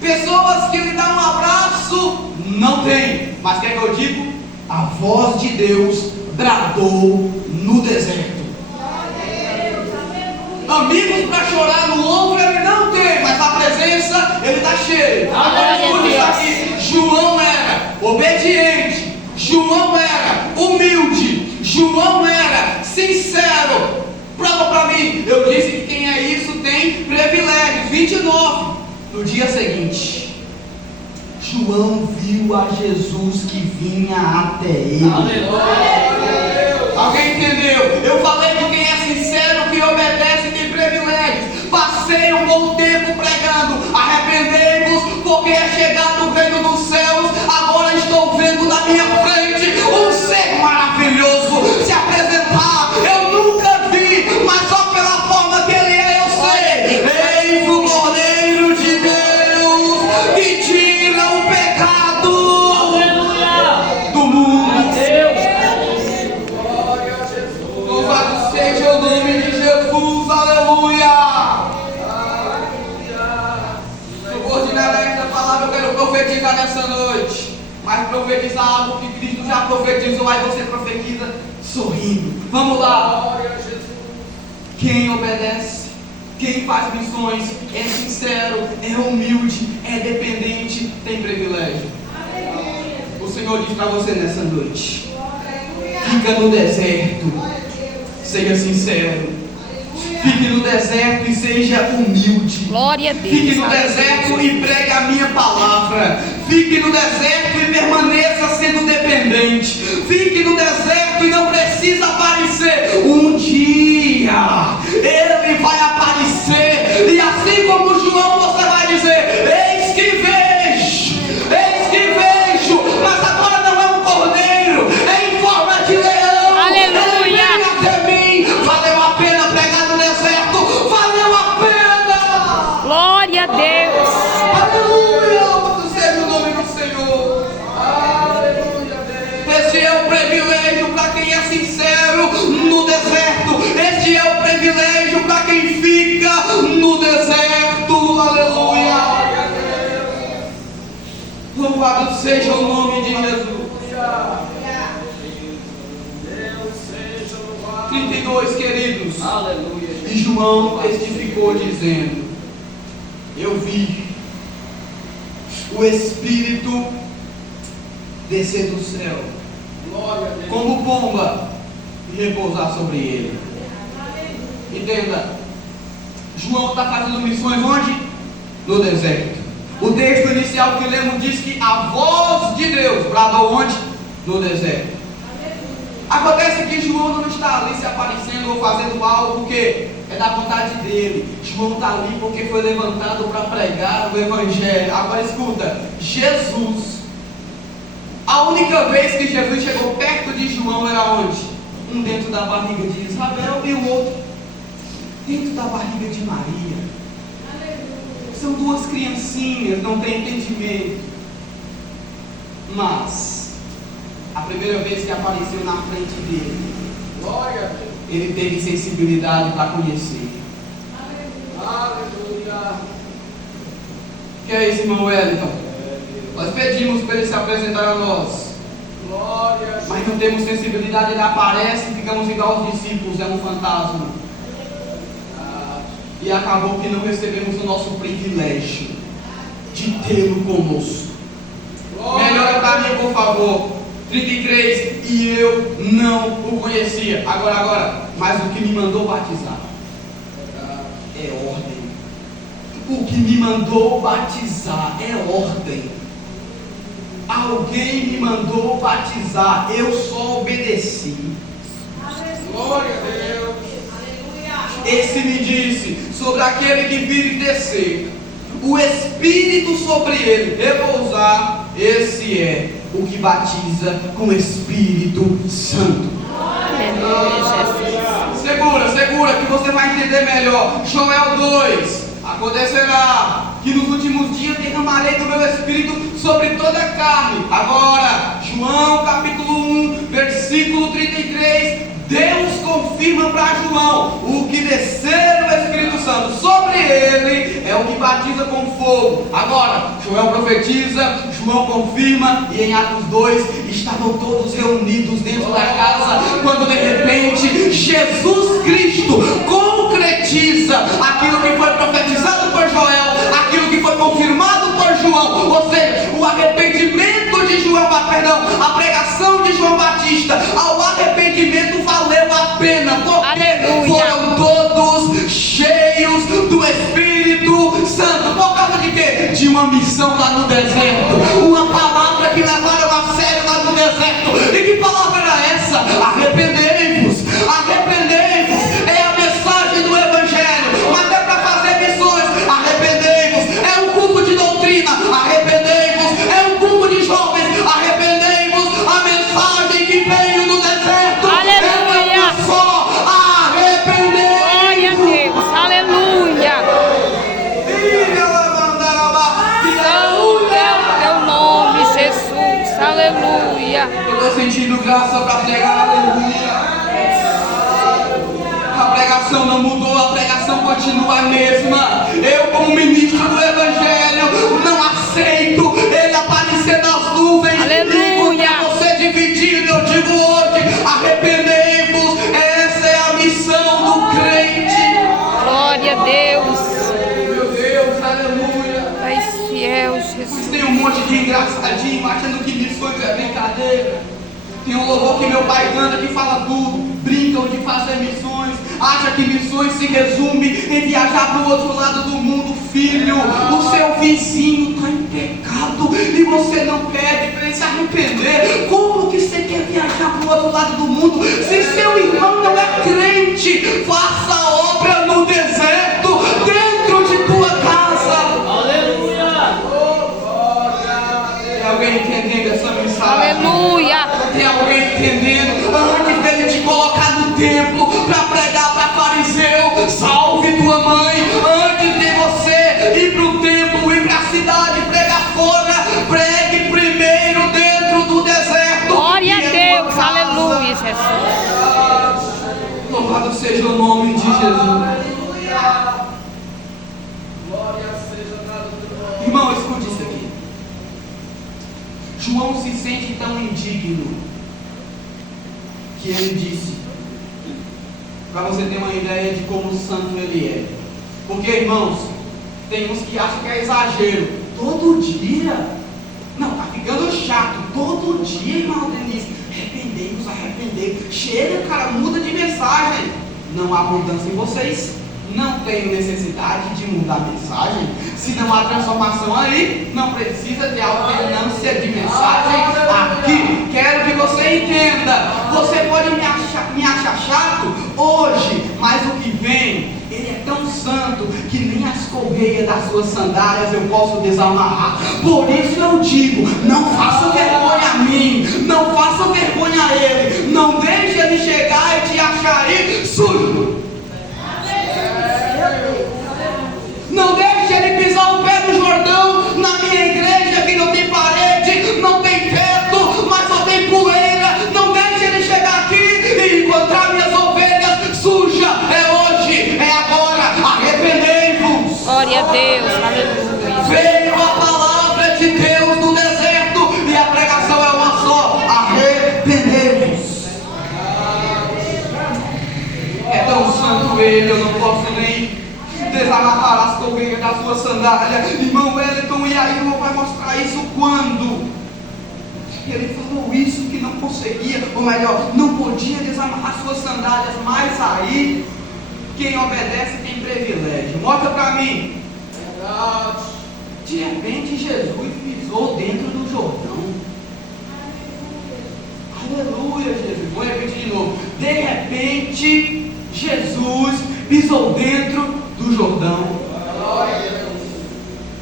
Pessoas que lhe dão um abraço? Não tem. Mas o que é que eu digo? A voz de Deus bradou no deserto. Amigos para chorar no ombro ele não tem, mas a presença ele está cheio. Agora escute isso aqui. João era obediente, João era humilde, João era sincero. Prova para mim. Eu disse que quem é isso tem privilégios. 29. No dia seguinte, João viu a Jesus que vinha até ele. Aleluia. Alguém entendeu? Eu falei que quem é sincero, que obedece, tem privilégios. Passei um bom tempo pregando. Arrependei-vos, porque é chegado o reino dos céus. Agora estou vendo na minha frente um ser maravilhoso se apresentar. Eu nunca vi, mas só pela forma que ele é, eu sei. Eis o Cordeiro de Deus que tira o pecado do mundo. Glória a Jesus. Louvado seja o nome de Jesus, aleluia. No coordinar esta palavra eu quero profetizar nessa noite. Mas profetizar algo que Cristo já profetizou, aí você profetiza sorrindo. Vamos lá. Glória a Jesus. Quem obedece, quem faz missões, é sincero, é humilde, é dependente, tem privilégio. O Senhor diz para você nessa noite: fica no deserto, seja sincero. Fique no deserto e seja humilde. Glória a Deus. Fique no deserto e pregue a minha palavra. Fique no deserto e permaneça sendo dependente. Fique no deserto e não precisa aparecer. Um dia ele vai aparecer. E assim como João, você vai dizer: eis que vejo, eis que vejo. Mas agora não é um cordeiro, é em forma de leão. Aleluia. Ele vem até mim. Valeu a pena pregar no deserto. Valeu a pena. Glória a Deus. Aleluia. Louvado seja o nome do Senhor. Aleluia, Deus. Este é o privilégio para quem é sincero no deserto. Este é o privilégio para quem fica no deserto. Aleluia. Glória a Deus. Louvado seja o nome de Jesus. Deus seja louvado. 32, queridos. Aleluia. E João testificou dizendo: eu vi o Espírito descer do céu Glória a Deus. como pomba e repousar sobre ele. Entenda, João está fazendo missões onde? No deserto. O texto inicial que lemos diz que a voz de Deus bradou onde? No deserto. Acontece que João não está ali se aparecendo ou fazendo algo porque é da vontade dele. João está ali porque foi levantado para pregar o Evangelho. Agora escuta, Jesus, a única vez que Jesus chegou perto de João era onde? Um dentro da barriga de Isabel e o outro dentro da barriga de Maria. São duas criancinhas, não tem entendimento. Mas A primeira vez que apareceu na frente dele, Glória a Deus. ele teve sensibilidade para conhecer. Aleluia. Que é isso, irmão Wellington? Nós pedimos para ele se apresentar a nós, Glória a Deus. mas não temos sensibilidade, ele aparece e ficamos igual aos discípulos, é um fantasma. E acabou que não recebemos o nosso privilégio de tê-lo conosco. Melhora para mim, por favor. 33, e eu não o conhecia. Agora, mas o que me mandou batizar é ordem. O que me mandou batizar é ordem. Alguém me mandou batizar, eu só obedeci. Glória a Deus. Esse me disse sobre aquele que vir e descer, o Espírito sobre ele repousar. Esse é o que batiza com o Espírito Santo. Aleluia, Jesus. Segura que você vai entender melhor. Joel 2: acontecerá que nos últimos dias derramarei do meu Espírito sobre toda a carne. Agora, João capítulo 1, versículo 33. Deus confirma para João: o que descer o Espírito Santo sobre ele é o que batiza com fogo. Agora, Joel profetiza, João confirma, e em Atos 2 estavam todos reunidos dentro da casa, quando de repente Jesus Cristo concretiza aquilo que foi profetizado por Joel, aquilo que foi confirmado por João, ou seja, o arrependimento de João, a pregação de João Batista, ao arrependimento valeu a pena, porque Aleluia. foram todos cheios do Espírito Santo. Por causa de quê? De uma missão lá no deserto, uma palavra que levaram a sério lá no deserto. E que palavra era essa? Arrependei-vos, arrependei-vos. É a mensagem do Evangelho, mas é para fazer missões. Arrependei-vos, é um culto de doutrina. Arrependei-vos, é um culto de jovens. Arrependei-vos, a mensagem que veio do deserto. Aleluia. É só Glória a Deus. Aleluia. Santo é o teu nome, Jesus. Aleluia. Eu estou sentindo graça para pregar, aleluia. A pregação não mudou, a pregação continua a mesma. Eu, como ministro do Evangelho, não aceito ele aparecer nas nuvens. Aleluia. E quando você dividir, eu digo hoje: arrependei-vos. Essa é a missão do crente. Glória a Deus. Meu Deus, aleluia. És fiel, Jesus. Tem um monte de engraçadinho achando que missões é brincadeira. Tem um louvor que meu pai canta que fala tudo, brincam de fazer missões, acha que missões se resume em viajar para o outro lado do mundo. Filho, o seu vizinho está em pecado e você não pede para ele se arrepender. Como que você quer viajar para o outro lado do mundo se seu irmão não é crente? Faça a obra no deserto, dentro de tua casa. Aleluia. Tem alguém entendendo essa mensagem? Aleluia. Tem alguém entendendo? Antes dele te colocar no templo para pregar para fariseu, salve tua mãe. Antes de você ir para o templo, ir para a cidade, pregar fora, pregue primeiro dentro do deserto. Glória a que é Deus. tua casa. Aleluia, Jesus. Louvado seja o nome de Jesus. Glória seja dada do teu nome. Irmão, escute isso aqui. João se sente tão indigno que ele disse, para você ter uma ideia de como santo ele é. Porque, irmãos, tem uns que acham que é exagero. Todo dia? Não, tá ficando chato. Todo dia, irmão Denise. Arrependei-vos, arrependei. Chega, cara, muda de mensagem. Não há mudança em vocês. Não tenho necessidade de mudar a mensagem. Se não há transformação aí, não precisa de alternância de mensagem aqui. Quero que você entenda. Você pode me achar chato hoje, mas o que vem, ele é tão santo que nem as correias das suas sandálias eu posso desamarrar. Por isso eu digo: não faça vergonha a mim, não faça vergonha a ele. Não deixe ele chegar e te achar aí sujo. Não deixe ele pisar o pé no Jordão, na minha igreja que não tem parede, não tem teto, mas só tem poeira. Deus, aleluia. Veio a palavra de Deus no deserto e a pregação é uma só: arrependei-vos. É tão santo ele, eu não posso nem desamarrar as correias da sua sandália. Irmão Wellington, e aí irmão vai mostrar isso quando? Ele falou isso que não conseguia, ou melhor, não podia desamarrar suas sandálias, mas aí quem obedece tem privilégio. Mostra para mim. Verdade. De repente Jesus pisou dentro do Jordão. Aleluia, Jesus. Vou repetir de novo. De repente Jesus pisou dentro do Jordão. Glória a Deus.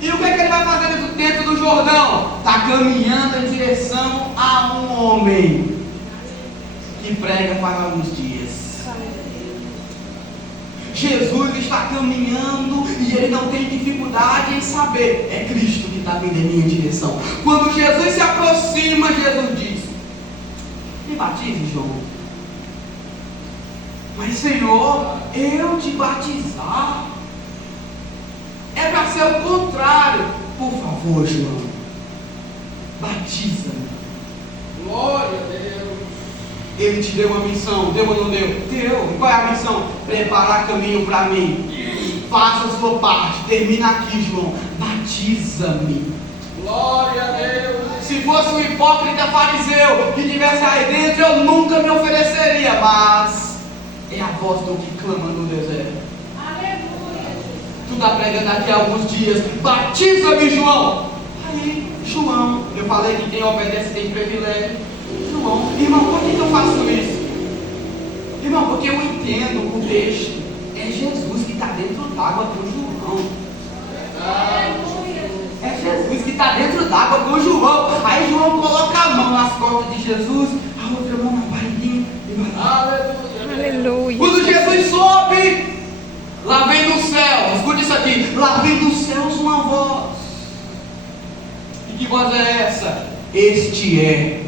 E o que ele vai fazer dentro do Jordão? Está caminhando em direção a um homem que prega para alguns dias. Jesus está caminhando e ele não tem dificuldade em saber: é Cristo que está vindo em minha direção. Quando Jesus se aproxima, Jesus diz: me batize, João. Mas Senhor, eu te batizar? É para ser o contrário. Por favor, João, batiza-me. Glória a Deus. Ele te deu uma missão, deu ou não deu? Deu. E qual é a missão? Preparar caminho para mim. Faça a sua parte. Termina aqui, João. Batiza-me. Glória a Deus. Se fosse um hipócrita fariseu que estivesse aí dentro, eu nunca me ofereceria. Mas é a voz do que clama no deserto. Tu está pregando aqui há alguns dias: batiza-me, João. Aí, João, eu falei que quem obedece tem privilégio. João, irmão, por que eu faço isso? Irmão, porque eu entendo o texto. É Jesus que está dentro d'água com João. É Jesus que está dentro d'água com João. Aí João coloca a mão nas costas de Jesus, a outra mão na barriguinha e vai. Aleluia. Aleluia. Quando Jesus sobe, lá vem do céu, escute isso aqui: lá vem dos céus uma voz. E que voz é essa? Este é.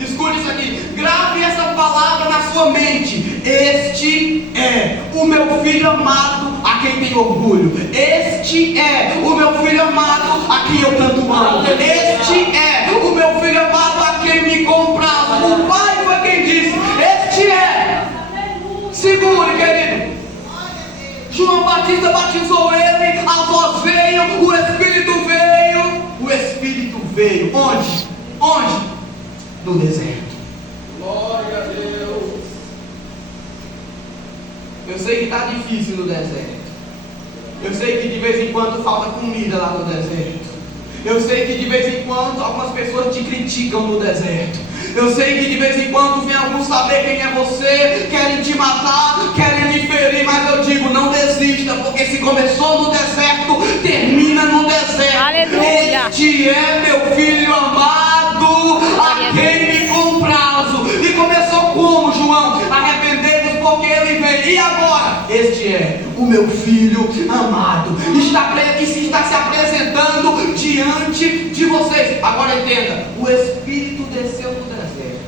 Escute isso aqui, grave essa palavra na sua mente: este é o meu filho amado, a quem tenho orgulho. Este é o meu filho amado, a quem eu tanto amo. Este é o meu filho amado, a quem me comprazo. O Pai foi quem disse: este é. Segure, querido. João Batista batizou ele, a voz veio, o Espírito veio. O Espírito veio. Onde? Onde? No deserto. Glória a Deus. Eu sei que está difícil no deserto. Eu sei que de vez em quando falta comida lá no deserto. Eu sei que de vez em quando algumas pessoas te criticam no deserto. Eu sei que de vez em quando vem alguns saber quem é você, querem te matar, querem te ferir, mas eu digo: não desista, porque se começou no deserto, termina no deserto. Aleluia. Este é meu filho amado, a quem me comprazo. E começou como, João? Arrependei-vos porque ele veio. E agora? Este é o meu filho amado. Está se apresentando diante de vocês. Agora entenda: o Espírito desceu no deserto.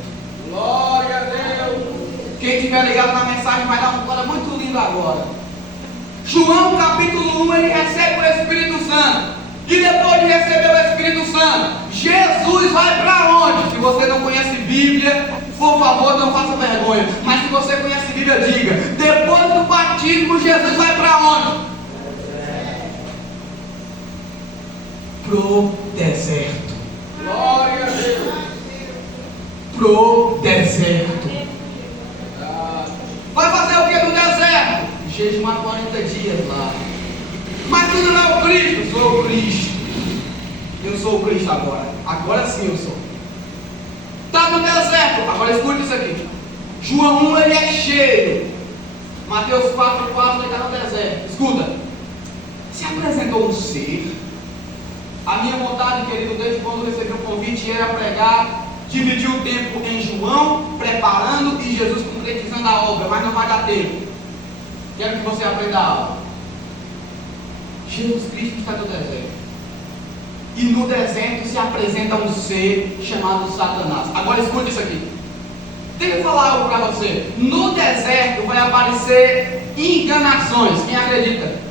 Glória a Deus. Quem estiver ligado na mensagem vai dar uma coisa muito linda agora. João capítulo 1, ele recebe o Espírito Santo. E depois de receber o Espírito Santo, Jesus vai para onde? Se você não conhece Bíblia, por favor, não faça vergonha. Mas se você conhece Bíblia, diga: depois do batismo, Jesus vai para onde? Pro deserto. Glória a Deus. Pro deserto. Vai fazer o que no deserto? Jejuar 40 dias lá. Mas tu não é o Cristo. Sou o Cristo. Eu sou o Cristo agora. Agora sim eu sou. Está no deserto. Agora escute isso aqui. João 1, ele é cheio. Mateus 4:4, ele está no deserto. Escuta. Se apresentou um ser. A minha vontade, querido, desde quando recebi o convite, era pregar, dividir o tempo em João, preparando, e Jesus concretizando a obra, mas não vai dar tempo. Quero que você aprenda a aula. Jesus Cristo está no deserto. E no deserto se apresenta um ser chamado Satanás. Agora escute isso aqui. Deixa eu falar algo para você. No deserto vai aparecer enganações. Quem acredita?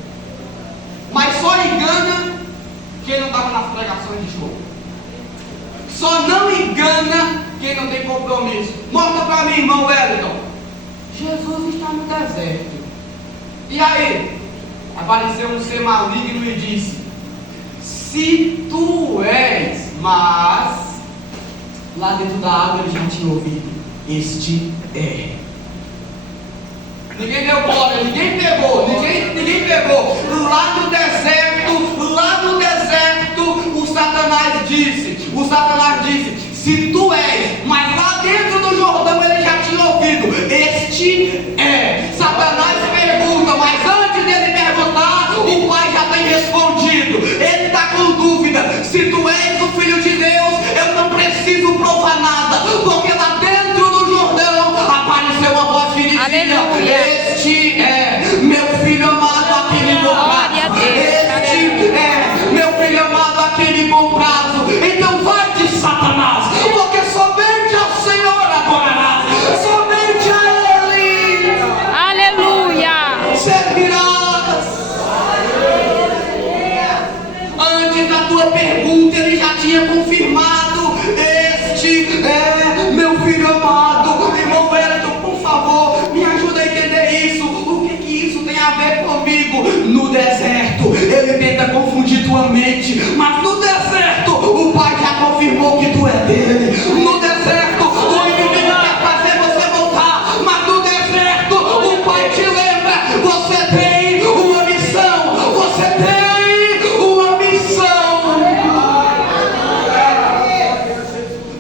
Mas só engano pregações de João. Só não engana quem não tem compromisso. Mostra para mim, irmão Wellington. Jesus está no deserto. E aí? Apareceu um ser maligno e disse: se tu és, mas lá dentro da água ele já tinha ouvido: este é. Ninguém deu bola, ninguém pegou. Lá no deserto, o Satanás disse: se tu és, mas lá dentro do Jordão ele já tinha ouvido: este é. Satanás pergunta, mas antes dele perguntar, o Pai já tem respondido. Ele está com dúvida: se tu és o Filho de Deus, eu não preciso provar nada, porque lá dentro do Jordão apareceu uma voz que dizia: este é meu filho amado, aquele comprado. Este é meu filho amado, aquele comprado. Então vai de Satanás, porque somente ao Senhor adorarás, somente a Ele Aleluia. servirás. Antes da tua pergunta, ele já tinha confirmado: este é meu filho amado. Irmão Wellington, por favor, me ajuda a entender isso. O que isso tem a ver comigo? No deserto, ele tenta confundir tua mente, mas no deserto, o Pai já confirmou que tu é dele. No deserto, o inimigo quer fazer você voltar, mas no deserto, o Pai te lembra: você tem uma missão. Você tem uma missão.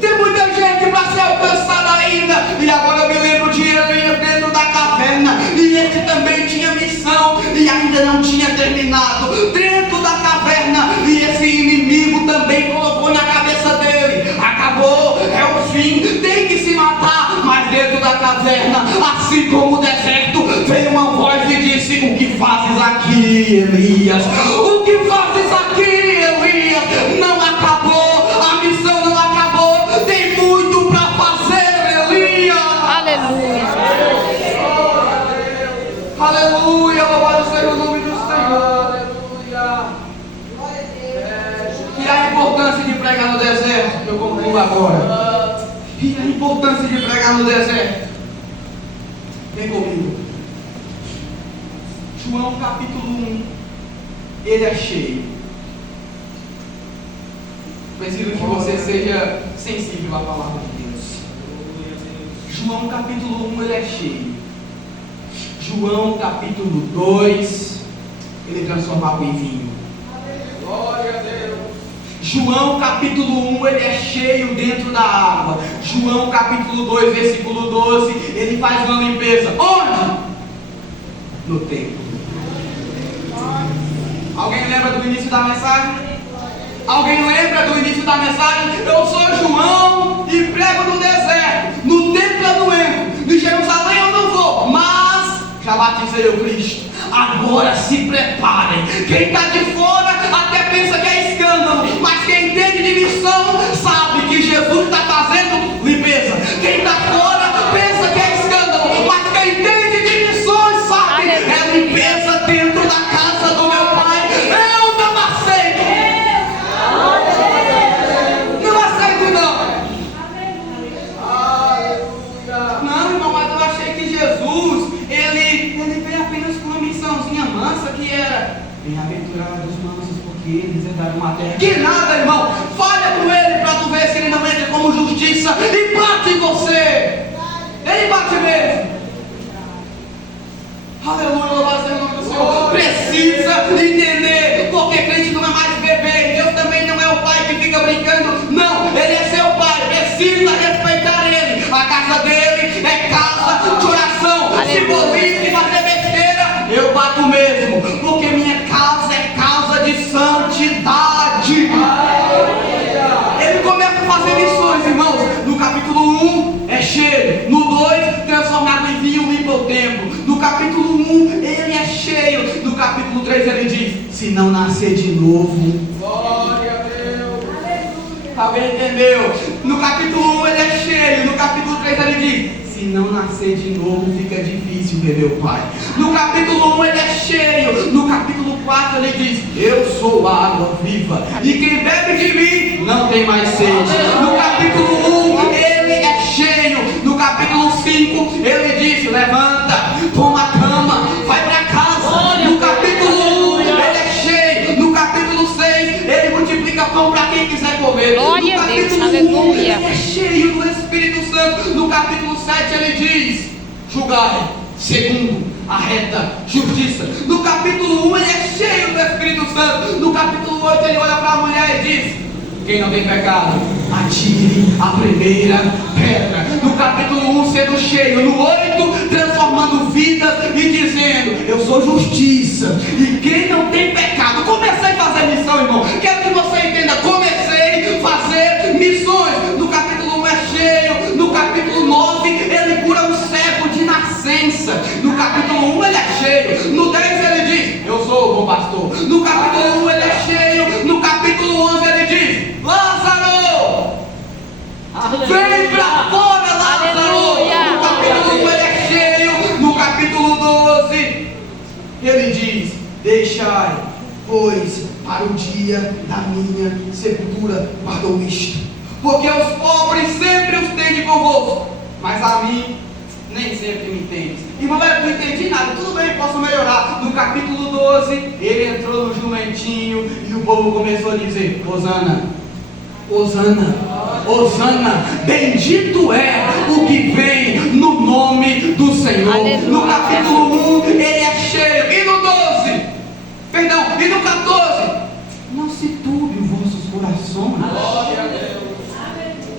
Tem muita gente para ser alcançada ainda. E agora eu me lembro de Elias dentro da caverna, e ele também tinha missão e ainda não tinha terminado dentro da caverna. E esse inimigo também colocou na cabeça dele: acabou, é o fim, tem que se matar. Mas dentro da caverna, assim como o deserto, veio uma voz que disse: o que fazes aqui, Elias? O que fazes aqui, Elias? Não acabou, a missão não acabou, tem muito para fazer, Elias. Aleluia. Aleluia, louvado seja o nome do Senhor. Aleluia. E a importância de pregar no deserto, eu concluo agora. E a importância de pregar no deserto. Vem comigo. João capítulo 1, ele é cheio. Preciso que você seja sensível à palavra de Deus. João capítulo 1, ele é cheio. João capítulo 2, ele transforma água em vinho. Glória a Deus. João capítulo 1, ele é cheio dentro da água. João capítulo 2, versículo 12, ele faz uma limpeza. Onde? No templo. Alguém lembra do início da mensagem? Alguém lembra do início da mensagem? Eu sou João e prego no deserto. No templo eu não entro. De Jerusalém eu não vou. Mas já batizei o Cristo. Agora se preparem. Quem está de fora até pensa que é escândalo, mas quem entende de missão sabe que Jesus está fazendo limpeza. Quem está fora pensa que é escândalo, mas quem entende de missões sabe: é limpeza dentro da casa do meu Pai. Eu não aceito. Não aceito não. Aleluia. Não, irmão, mas eu achei que Jesus ele veio apenas com uma missãozinha mansa, que era: bem-aventurados os mansos, porque eles herdaram uma terra. Que nada, irmão. Falha com ele para tu ver se ele não entra como justiça e bate em você. Ele bate mesmo. Aleluia, louvado seja o nome do Senhor. Precisa entender, porque crente não é mais bebê. Deus também não é o pai que fica brincando. Não, ele é seu pai. Precisa respeitar ele. A casa dele é casa de oração. Se bobear e fazer besteira, eu bato mesmo, porque minha causa é causa de santidade. Ele começa a fazer missões, irmãos. No capítulo 1 é cheio. No 2, transformado em vinho, limpa o templo. No capítulo 1 ele é cheio. No capítulo 3 ele diz: se não nascer de novo. Glória a Deus. Alguém entendeu? No capítulo 1 ele é cheio. No capítulo 3 ele diz: se não nascer de novo fica difícil ver meu Pai. No capítulo 1 ele é cheio. No capítulo capítulo 4 ele diz: eu sou a água viva, e quem bebe de mim não tem mais sede. No capítulo 1 ele é cheio. No capítulo 5 ele diz: levanta, toma a cama, vai para casa. No capítulo 1 ele é cheio. No capítulo 6 ele multiplica pão para quem quiser comer. Glória No a Deus, capítulo 1 aleluia. ele é cheio do Espírito Santo. No capítulo 7 ele diz: julgai segundo a reta justiça. No capítulo 1 ele é cheio do Espírito Santo. No capítulo 8 ele olha para a mulher e diz: quem não tem pecado, atire a primeira pedra. No capítulo 1 sendo cheio. No 8 transformando vidas e dizendo: eu sou justiça, e quem não tem pecado. Comecei a fazer missão, irmão. Quero que você entenda, comecei a fazer missões. No capítulo 1 é cheio. No capítulo 9 ele cura um cego de nascença. No capítulo 1 ele é cheio. No 10 ele diz: eu sou o bom pastor. No capítulo 1 ele é cheio. No capítulo 11 ele diz: Lázaro, vem pra fora, Lázaro. Aleluia. No capítulo 1 ele é cheio. No capítulo 12 ele diz: deixai, pois, para o dia da minha sepultura guardou isto, porque os pobres sempre os tende convosco, mas a mim nem sempre me entendes. Irmão, eu não entendi nada, tudo bem, posso melhorar. No capítulo 12 ele entrou no jumentinho e o povo começou a dizer: Hosana, Hosana, Hosana, bendito é o que vem no nome do Senhor. Aleluia. No capítulo 1 ele é cheio. E no 12, perdão, e no 14, não se turbe os vossos corações. Glória a Deus.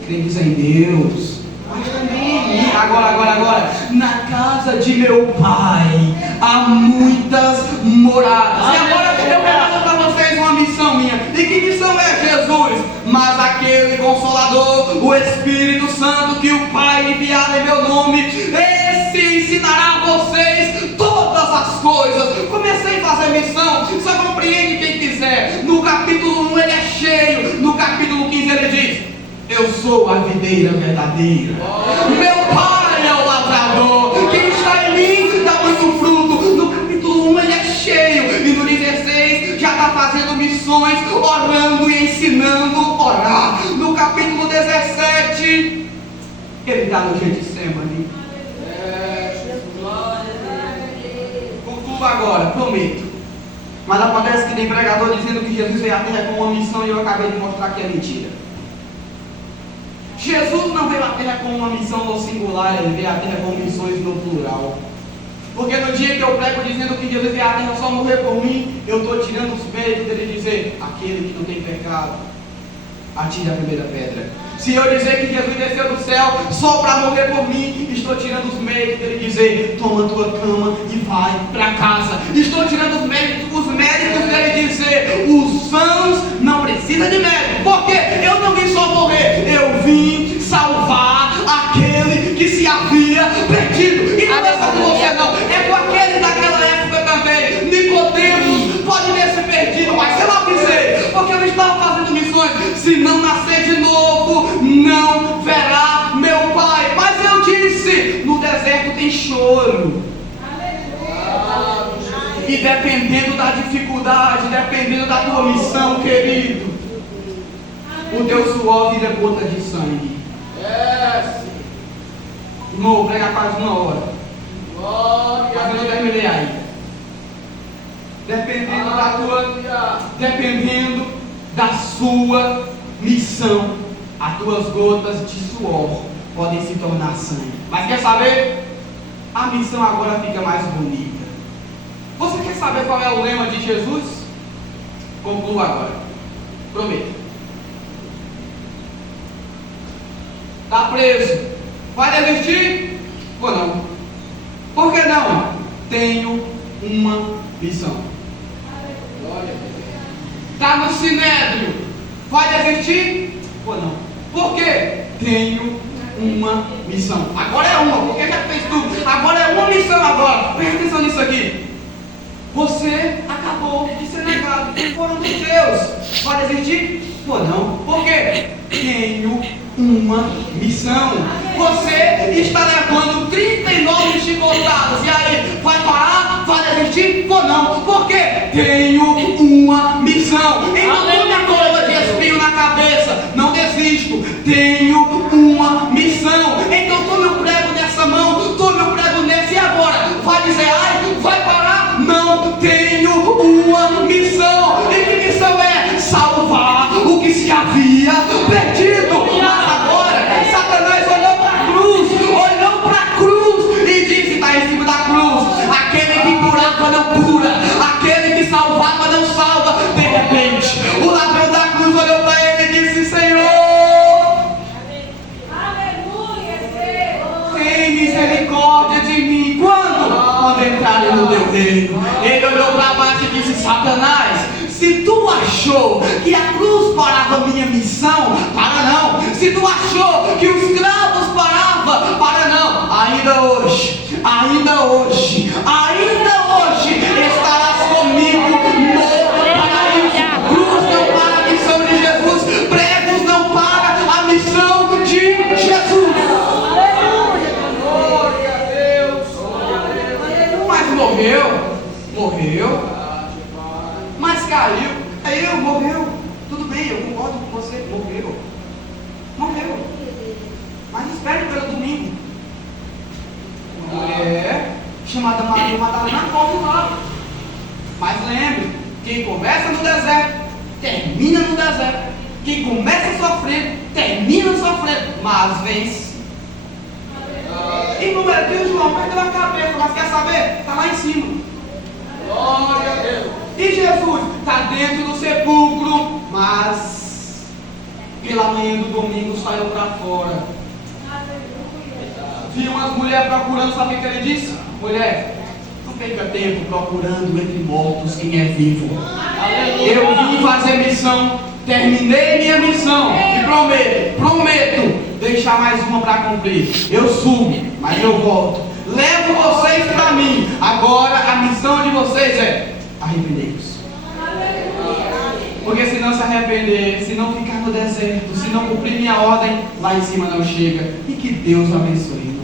Crentes em Deus, mas também em mim. Agora, na casa de meu pai há muitas moradas. E agora eu quero para vocês uma missão minha. E que missão é, Jesus? Mas aquele Consolador, o Espírito Santo que o Pai enviar em meu nome, esse ensinará a vocês todas as coisas. Comecei a fazer missão, só compreende quem quiser. No capítulo 1 ele é cheio. No capítulo 15 ele diz: eu sou a videira verdadeira, meu pai é o lavrador, quem está em mim dá muito fruto. No capítulo 1 ele é cheio. E no 16 já está fazendo missões, orando e ensinando a orar. No capítulo 17 ele está no Getsemane. Concluo agora, prometo. Mas acontece que tem pregador dizendo que Jesus veio à terra com uma missão, e eu acabei de mostrar que é mentira. Jesus não veio à terra com uma missão no singular, ele veio à terra com missões no plural. Porque no dia que eu prego dizendo que Jesus veio à terra só morrer por mim, eu estou tirando os méritos dele dizer: aquele que não tem pecado, atire a primeira pedra. Se eu dizer que Jesus desceu do céu só para morrer por mim, estou tirando os méritos dele dizer: toma a tua cama e vai para casa. Estou tirando os méritos dele dizer: os sãos não precisam de médico, porque eu não vim só morrer, eu vim salvar aquele que se havia perdido. E não é só com você não, é com aquele daquela época também. Nicodemos pode ter se perdido, mas eu avisei, porque eu estava fazendo missões. Se não nascer de novo, não verá meu Pai. Mas eu disse: no deserto tem choro. E dependendo da dificuldade, dependendo da tua missão, querido, o teu suor vira gota de sangue. Irmão, vou pregar quase 1 hora. Mas eu não terminei ainda. Dependendo da sua missão, as tuas gotas de suor podem se tornar sangue. Mas quer saber? A missão agora fica mais bonita. Você quer saber qual é o lema de Jesus? Concluo agora. Prometo. Está preso. Vai desistir? Ou não? Por que não? Tenho uma missão. Está no Sinédrio. Vai desistir? Ou não? Por quê? Tenho uma missão. Agora é uma, porque já fez tudo. Agora é uma missão agora. Presta atenção nisso aqui. Você acabou de ser negado por um dos seus. Vai desistir? Ou não? Por quê? Tenho uma missão. Você está levando 39 chicotadas. E aí, vai parar? vai desistir? Vou não, porque tenho uma missão. Então tome a coroa de espinho na cabeça, não desisto, tenho uma missão. Então tome o prego nessa mão, tome o prego nessa e agora? Vai dizer, ai, vai parar? Não, tenho uma missão. E que missão é? Salvar o que se havia perdido. Mas agora, Satanás olhou para a cruz e disse, está em cima da cruz, aquele que curava não cura, aquele que salvava não salva. De repente, o ladrão da cruz olhou para ele e disse, Senhor, tem misericórdia de mim. Quando entrarem no teu reino. Ele olhou para baixo e disse, Satanás, se tu achou que a cruz parava a minha missão, para não. Se tu achou que os cravos paravam, para não. Ainda hoje estarás comigo no paraíso. Cruz não para a missão de Jesus, pregos não para a missão de Jesus. Glória a Deus. Glória a Deus. Mas morreu, mas caiu, morreu, tudo bem, eu concordo com você, morreu, mas espere pelo domingo. Uma mulher chamada Maria Madalena volta lá. Mas lembre, quem começa no deserto, termina no deserto. Quem começa sofrendo, termina sofrendo, mas vence. E número 3, João perdeu a cabeça, mas quer saber? Está lá em cima. Glória a Deus. E Jesus está dentro do sepulcro, mas pela manhã do domingo saiu para fora. Viu umas mulheres procurando, sabe o que ele disse? Mulher, não perca tempo procurando entre mortos quem é vivo. Eu vim fazer missão, terminei minha missão e prometo deixar mais uma para cumprir. Eu subo, mas eu volto. Levo vocês para mim. Agora a missão de vocês é arrepender-vos. Porque se não se arrepender, se não ficar no deserto, se não cumprir minha ordem, lá em cima não chega. E que Deus abençoe.